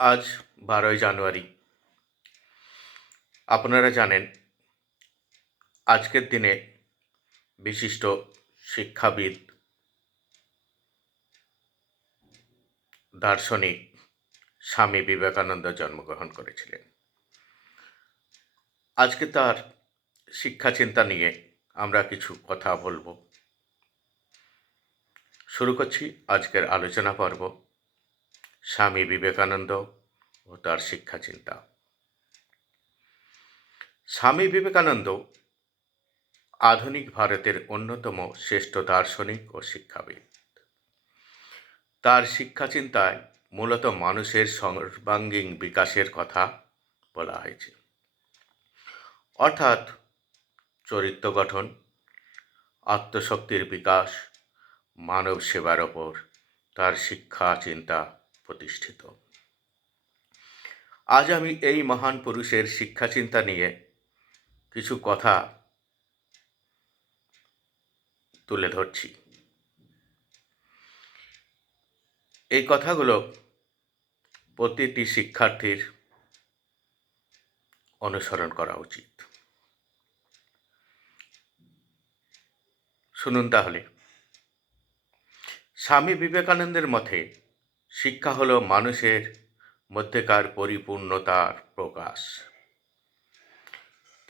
আজ 12ই জানুয়ারি। আপনারা জানেন আজকের দিনে বিশিষ্ট শিক্ষাবিদ, দার্শনিক স্বামী বিবেকানন্দ জন্মগ্রহণ করেছিলেন। আজকে তার শিক্ষা চিন্তা নিয়ে আমরা কিছু কথা বলবো। শুরু করছি আজকের আলোচনা পর্ব, স্বামী বিবেকানন্দ ও তার শিক্ষা চিন্তা। স্বামী বিবেকানন্দ আধুনিক ভারতের অন্যতম শ্রেষ্ঠ দার্শনিক ও শিক্ষাবিদ। তার শিক্ষা চিন্তায় মূলত মানুষের সর্বাঙ্গীন বিকাশের কথা বলা হয়েছে, অর্থাৎ চরিত্র গঠন, আত্মশক্তির বিকাশ, মানব সেবার ওপর তার শিক্ষা চিন্তা প্রতিষ্ঠিত। আজ আমি এই মহান পুরুষের শিক্ষা চিন্তা নিয়ে কিছু কথা তুলে ধরছি। এই কথাগুলো প্রতিটি শিক্ষার্থীর অনুসরণ করা উচিত। শুনুন তাহলে। স্বামী বিবেকানন্দের মতে শিক্ষা হলো মানুষের মধ্যেকার পরিপূর্ণতার প্রকাশ।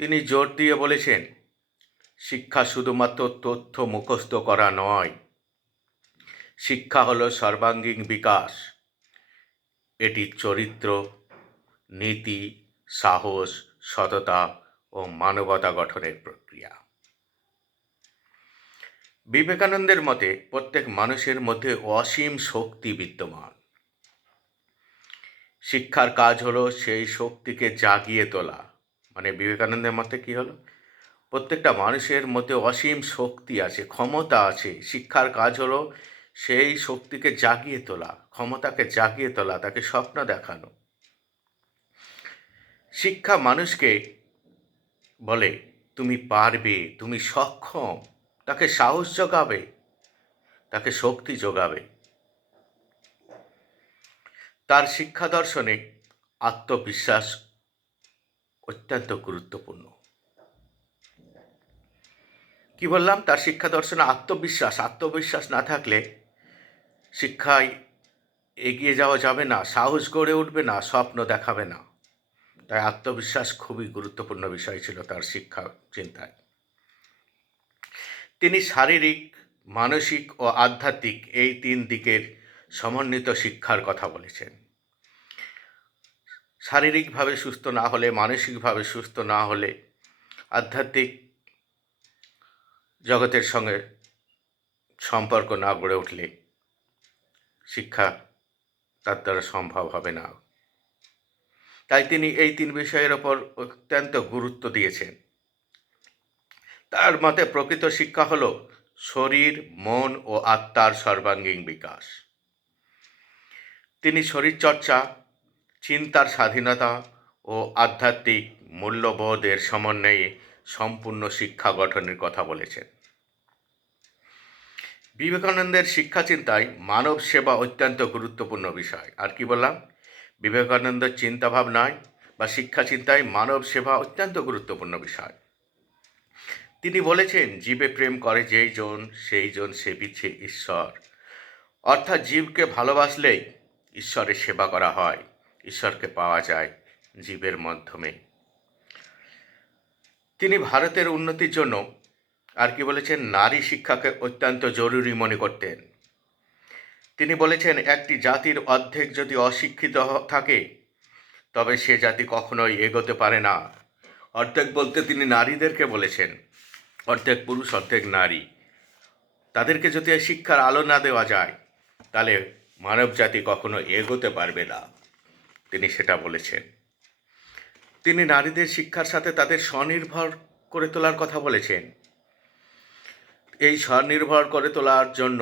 তিনি জোর দিয়ে বলেছেন, শিক্ষা শুধুমাত্র তথ্য মুখস্থ করা নয়, শিক্ষা হলো সর্বাঙ্গীন বিকাশ। এটি চরিত্র, নীতি, সাহস, সততা ও মানবতা গঠনের প্রক্রিয়া। বিবেকানন্দের মতে প্রত্যেক মানুষের মধ্যে অসীম শক্তি বিদ্যমান। শিক্ষার কাজ হলো সেই শক্তিকে জাগিয়ে তোলা। মানে বিবেকানন্দের মতে কি হলো, প্রত্যেকটা মানুষের মধ্যে অসীম শক্তি আছে, ক্ষমতা আছে। শিক্ষার কাজ হলো সেই শক্তিকে জাগিয়ে তোলা, ক্ষমতাকে জাগিয়ে তোলা, তাকে স্বপ্ন দেখানো। শিক্ষা মানুষকে বলে তুমি পারবে, তুমি সক্ষম, তাকে সাহস যোগাবে, তাকে শক্তি যোগাবে। তার শিক্ষা দর্শনে আত্মবিশ্বাস অত্যন্ত গুরুত্বপূর্ণ। কি বললাম? তার শিক্ষা দর্শনে আত্মবিশ্বাস না থাকলে শিক্ষায় এগিয়ে যাওয়া যাবে না, সাহস গড়ে উঠবে না, স্বপ্ন দেখাবে না। তাই আত্মবিশ্বাস খুবই গুরুত্বপূর্ণ বিষয় ছিল তার শিক্ষা চিন্তায়। তিনি শারীরিক, মানসিক ও আধ্যাত্মিক এই 3 দিকের সমন্বিত শিক্ষার কথা বলেছেন। শারীরিকভাবে সুস্থ না হলে, মানসিকভাবে সুস্থ না হলে, আধ্যাত্মিক জগতের সঙ্গে সম্পর্ক না গড়ে উঠলে শিক্ষা তার দ্বারা সম্ভব হবে না। তাই তিনি এই 3 বিষয়ের ওপর অত্যন্ত গুরুত্ব দিয়েছেন। তার মতে প্রকৃত শিক্ষা হল শরীর, মন ও আত্মার সর্বাঙ্গীন বিকাশ। তিনি শরীরচর্চা, চিন্তার স্বাধীনতা ও আধ্যাত্মিক মূল্যবোধের সমন্বয়ে সম্পূর্ণ শিক্ষা গঠনের কথা বলেছেন। বিবেকানন্দের শিক্ষা চিন্তায় মানব সেবা অত্যন্ত গুরুত্বপূর্ণ বিষয়। আর কি বললাম? বিবেকানন্দের চিন্তাভাবনায় বা শিক্ষা চিন্তায় মানব সেবা অত্যন্ত গুরুত্বপূর্ণ বিষয়। তিনি বলেছেন, জীবে প্রেম করে যেই জন, সেই জন সেবিছে ঈশ্বর। অর্থাৎ জীবকে ভালোবাসলেই ঈশ্বরের সেবা করা হয়, ঈশ্বরকে পাওয়া যায় জীবের মাধ্যমে। তিনি ভারতের উন্নতির জন্য আর কি বলেছেন, নারী শিক্ষাকে অত্যন্ত জরুরি মনে করতেন। তিনি বলেছেন, একটি জাতির অর্ধেক যদি অশিক্ষিত থাকে তবে সে জাতি কখনোই এগোতে পারে না। অর্ধেক বলতে তিনি নারীদেরকে বলেছেন, অর্ধেক পুরুষ অর্ধেক নারী। তাদেরকে যদি শিক্ষার আলো না দেওয়া যায় তাহলে মানব জাতি কখনো এগোতে পারবে না। তিনি সেটা বলেছেন। তিনি নারীদের শিক্ষার সাথে তাদের স্বনির্ভর করে তোলার কথা বলেছেন। এই স্বনির্ভর করে তোলার জন্য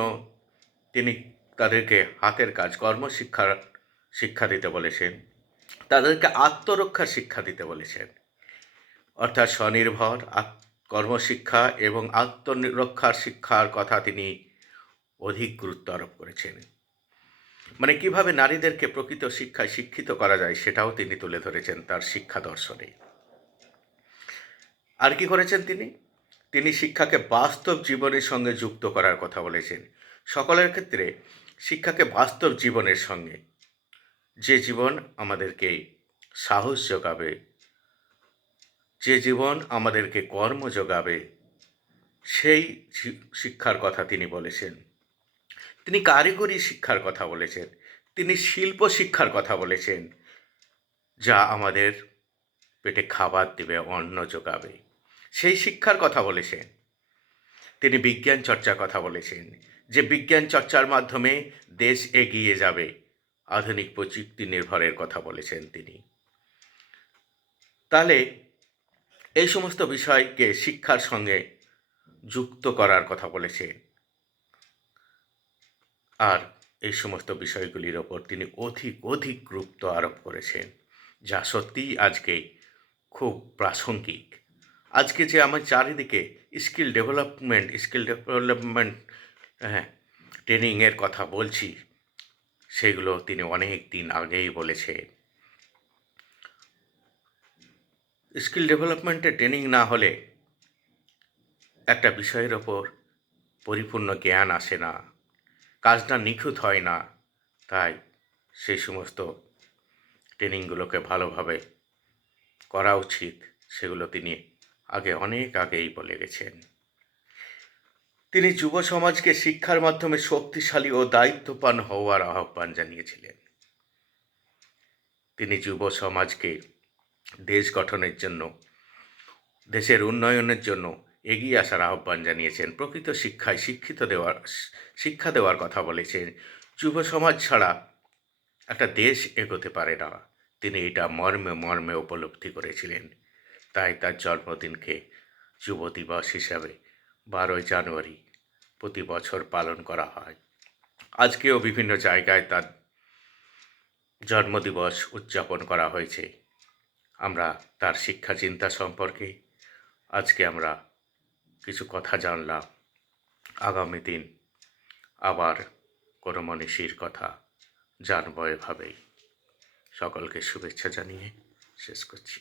তিনি তাদেরকে হাতের কাজ, শিক্ষা দিতে বলেছেন। তাদেরকে আত্মরক্ষার শিক্ষা দিতে বলেছেন। অর্থাৎ স্বনির্ভর, কর্মশিক্ষা এবং আত্মরক্ষার শিক্ষার কথা তিনি অধিক গুরুত্ব আরোপ করেছেন। মানে কিভাবে নারীদেরকে প্রকৃত শিক্ষায় শিক্ষিত করা যায় সেটাও তিনি তুলে ধরেছেন তার শিক্ষা দর্শনে। আর কি করেছেন তিনি? তিনি শিক্ষাকে বাস্তব জীবনের সঙ্গে যুক্ত করার কথা বলেছেন। সকলের ক্ষেত্রে শিক্ষাকে বাস্তব জীবনের সঙ্গে, যে জীবন আমাদেরকে সাহস যোগাবে, যে জীবন আমাদেরকে কর্ম যোগাবে, সেই শিক্ষার কথা তিনি বলেছেন। তিনি কারিগরি শিক্ষার কথা বলেছেন, তিনি শিল্প শিক্ষার কথা বলেছেন, যা আমাদের পেটে খাবার দেবে, অন্ন যোগাবে, সেই শিক্ষার কথা বলেছেন। তিনি বিজ্ঞান চর্চার কথা বলেছেন, যে বিজ্ঞান চর্চার মাধ্যমে দেশ এগিয়ে যাবে, আধুনিক প্রযুক্তি নির্ভরের কথা বলেছেন তিনি। তাহলে এই সমস্ত বিষয়কে শিক্ষার সঙ্গে যুক্ত করার কথা বলেছেন। আর এই সমস্ত বিষয়গুলির ওপর তিনি অধিক গুরুত্ব আরোপ করেছেন, যা সত্যিই আজকে খুব প্রাসঙ্গিক। আজকে যে আমার চারিদিকে স্কিল ডেভেলপমেন্ট হ্যাঁ ট্রেনিংয়ের কথা বলছি, সেগুলো তিনি অনেক দিন আগেই বলেছেন। স্কিল ডেভেলপমেন্টের ট্রেনিং না হলে একটা বিষয়ের ওপর পরিপূর্ণ জ্ঞান আসে না, কাজটা নিখুঁত হয় না। তাই সেই সমস্ত ট্রেনিংগুলোকে ভালোভাবে করা উচিত, সেগুলো তিনি অনেক আগেই বলে গেছেন। তিনি যুব সমাজকে শিক্ষার মাধ্যমে শক্তিশালী ও দায়িত্ববান হওয়ার আহ্বান জানিয়েছিলেন। তিনি যুব সমাজকে দেশ গঠনের জন্য, দেশের উন্নয়নের জন্য এগিয়ে আসার আহ্বান জানিয়েছেন। প্রকৃত শিক্ষায় শিক্ষা দেওয়ার কথা বলেছেন। যুব সমাজ ছাড়া একটা দেশ এগোতে পারে না, তিনি এটা মর্মে উপলব্ধি করেছিলেন। তাই তার জন্মদিনকে যুব দিবস হিসাবে 12ই জানুয়ারি প্রতি বছর পালন করা হয়। আজকেও বিভিন্ন জায়গায় তার জন্মদিবস উদযাপন করা হয়েছে। আমরা তার শিক্ষা চিন্তা সম্পর্কে আজকে আমরা কিছু কথা জানলাম। আগামী দিন আবার কোনো মনীষীর কথা জানবো এভাবেই। সকলকে শুভেচ্ছা জানিয়ে শেষ করছি।